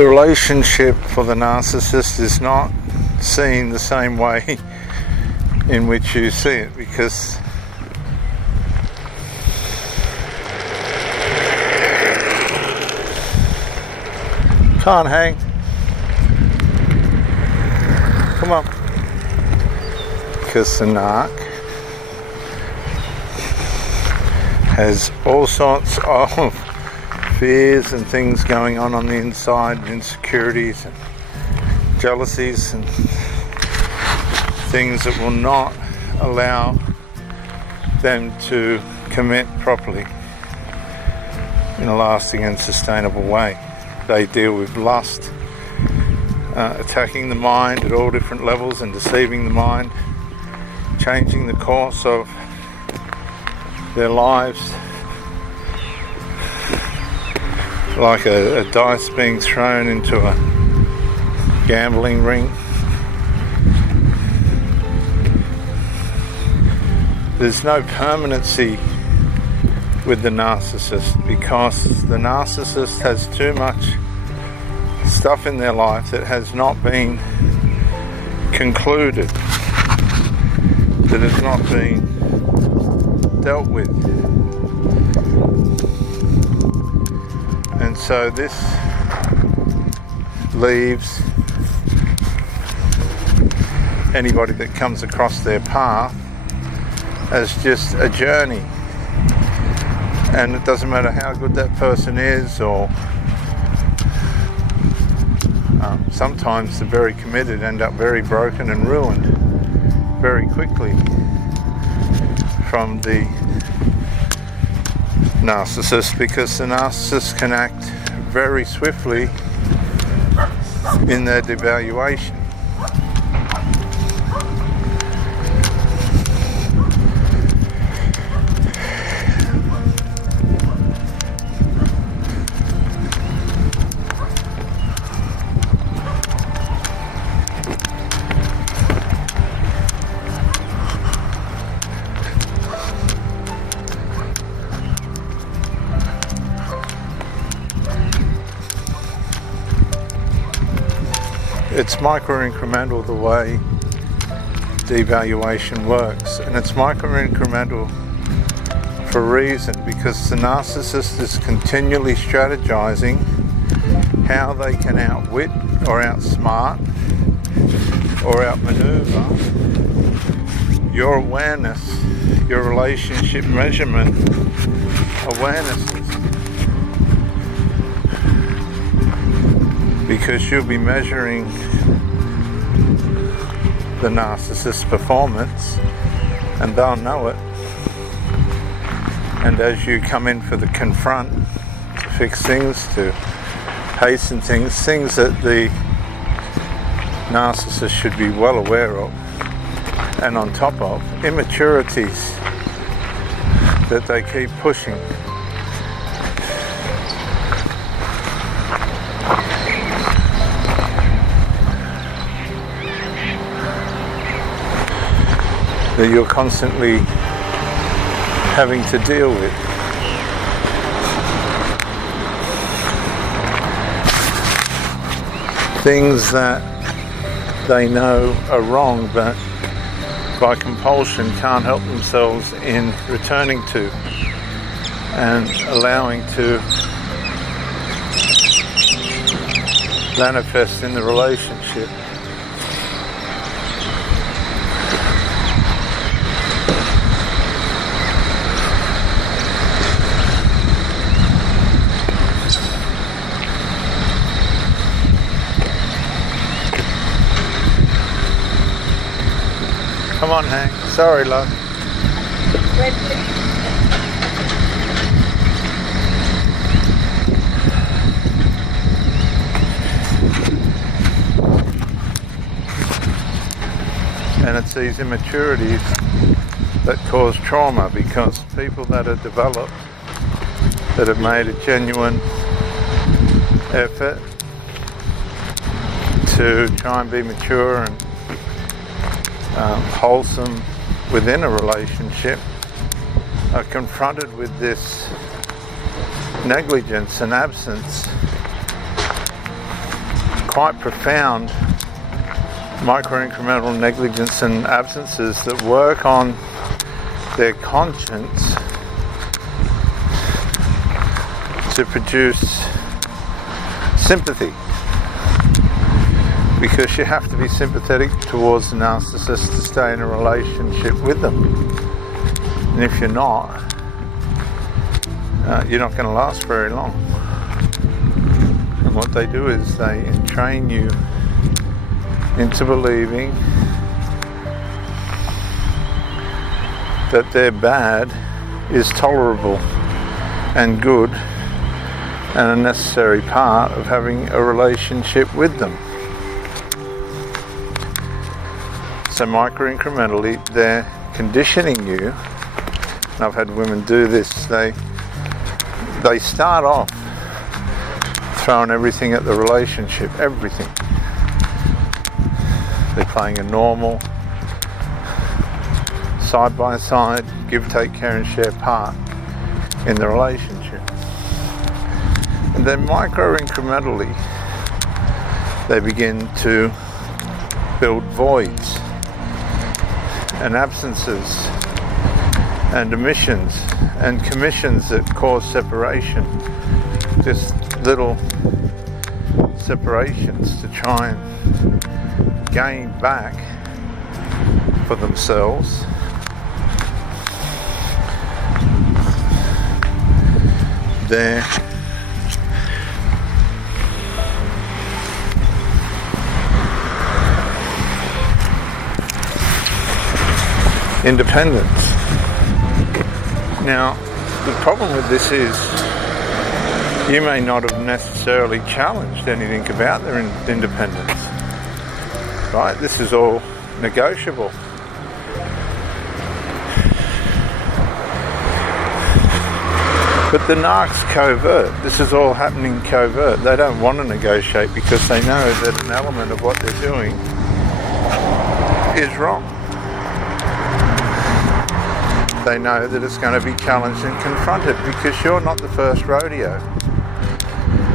The relationship for the narcissist is not seen the same way in which you see it, because can't hang. Come on. Because the narc has all sorts of fears and things going on the inside, insecurities and jealousies and things that will not allow them to commit properly in a lasting and sustainable way. They deal with lust, attacking the mind at all different levels and deceiving the mind, changing the course of their lives, like a dice being thrown into a gambling ring. There's no permanency with the narcissist, because the narcissist has too much stuff in their life that has not been concluded, that has not been dealt with. And so this leaves anybody that comes across their path as just a journey. And it doesn't matter how good that person is, or sometimes the very committed end up very broken and ruined very quickly from the narcissist, because the narcissist can act very swiftly in their devaluation. It's micro-incremental the way devaluation works, and it's micro-incremental for a reason, because the narcissist is continually strategizing how they can outwit or outsmart or outmaneuver your awareness, your relationship measurement awarenesses. Because you'll be measuring the narcissist's performance, and they'll know it. And as you come in for the confront, to fix things, to hasten things that the narcissist should be well aware of, and on top of immaturities that they keep pushing. That you're constantly having to deal with. Things that they know are wrong, but by compulsion can't help themselves in returning to and allowing to manifest in the relationship. Come on, Hank. Sorry, love. Red, please. And it's these immaturities that cause trauma, because people that are developed, that have made a genuine effort to try and be mature and wholesome within a relationship, are confronted with this negligence and absence quite profound micro-incremental negligence and absences that work on their conscience to produce sympathy, because you have to be sympathetic towards the narcissist to stay in a relationship with them, and if you're not going to last very long. And what they do is they entrain you into believing that their bad is tolerable and good and a necessary part of having a relationship with them. So micro-incrementally, they're conditioning you, and I've had women do this, they start off throwing everything at the relationship, everything. They're playing a normal, side-by-side, give, take, care and share part in the relationship. And then micro-incrementally, they begin to build voids and absences and omissions and commissions that cause separation. Just little separations to try and gain back for themselves their independence. Now, the problem with this is you may not have necessarily challenged anything about their independence, right? This is all negotiable. But the narc's covert. This is all happening covert. They don't want to negotiate because they know that an element of what they're doing is wrong. They know that it's going to be challenged and confronted because you're not the first rodeo.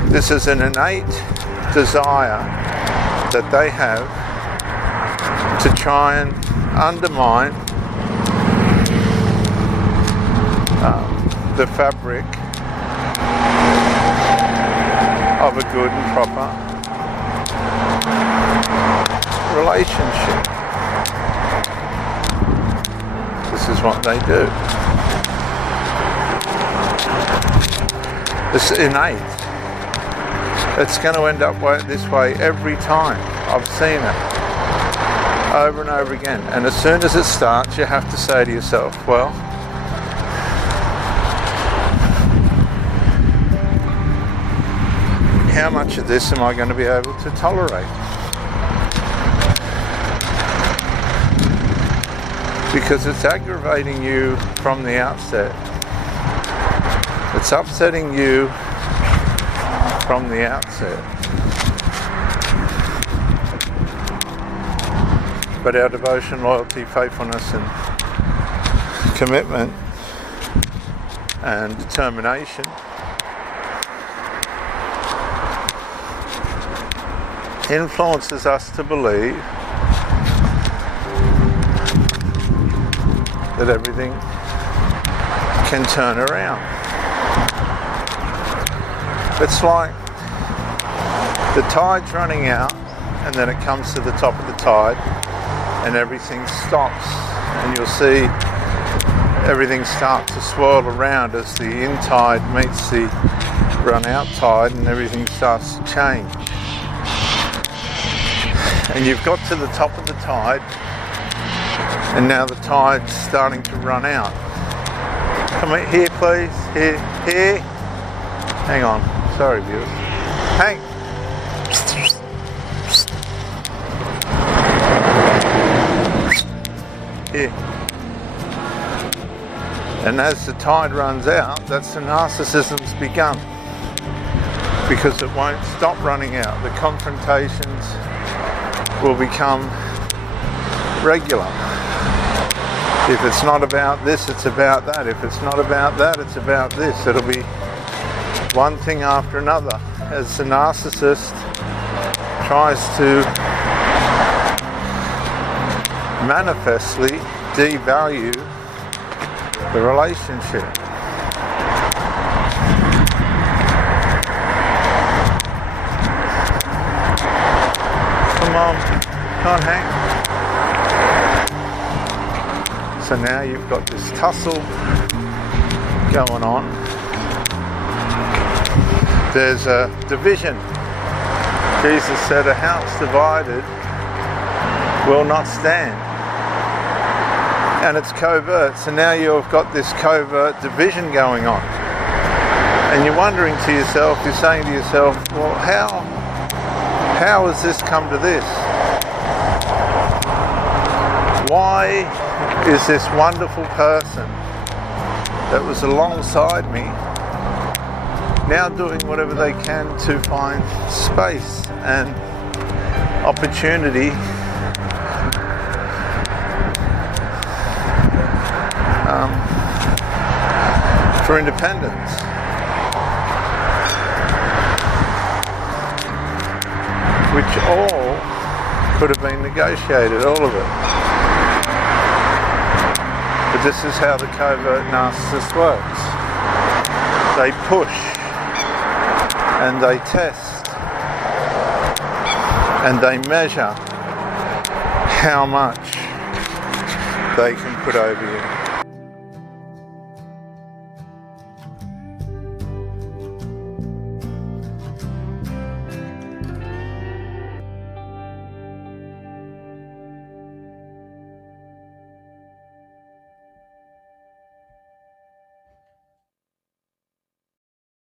This is an innate desire that they have to try and undermine the fabric of a good and proper relationship. This is what they do. It's innate. It's going to end up this way every time. I've seen it over and over again. And as soon as it starts, you have to say to yourself, well, how much of this am I going to be able to tolerate? Because it's aggravating you from the outset. It's upsetting you from the outset. But our devotion, loyalty, faithfulness and commitment and determination influences us to believe that everything can turn around. It's like the tide's running out and then it comes to the top of the tide and everything stops, and you'll see everything start to swirl around as the in tide meets the run out tide and everything starts to change. And you've got to the top of the tide and now the tide's starting to run out. Come here please, here. Hang on, sorry viewers. Hang. Here. And as the tide runs out, that's the narcissism's begun. Because it won't stop running out. The confrontations will become regular. If it's not about this, it's about that. If it's not about that, it's about this. It'll be one thing after another as the narcissist tries to manifestly devalue the relationship. Come on, can't hang. So now you've got this tussle going on. There's a division. Jesus said a house divided will not stand. And it's covert. So now you've got this covert division going on. And you're wondering to yourself, you're saying to yourself, well, how has this come to this? Why is this wonderful person that was alongside me now doing whatever they can to find space and opportunity for independence? Which all could have been negotiated, all of it. But this is how the covert narcissist works. They push and they test and they measure how much they can put over you.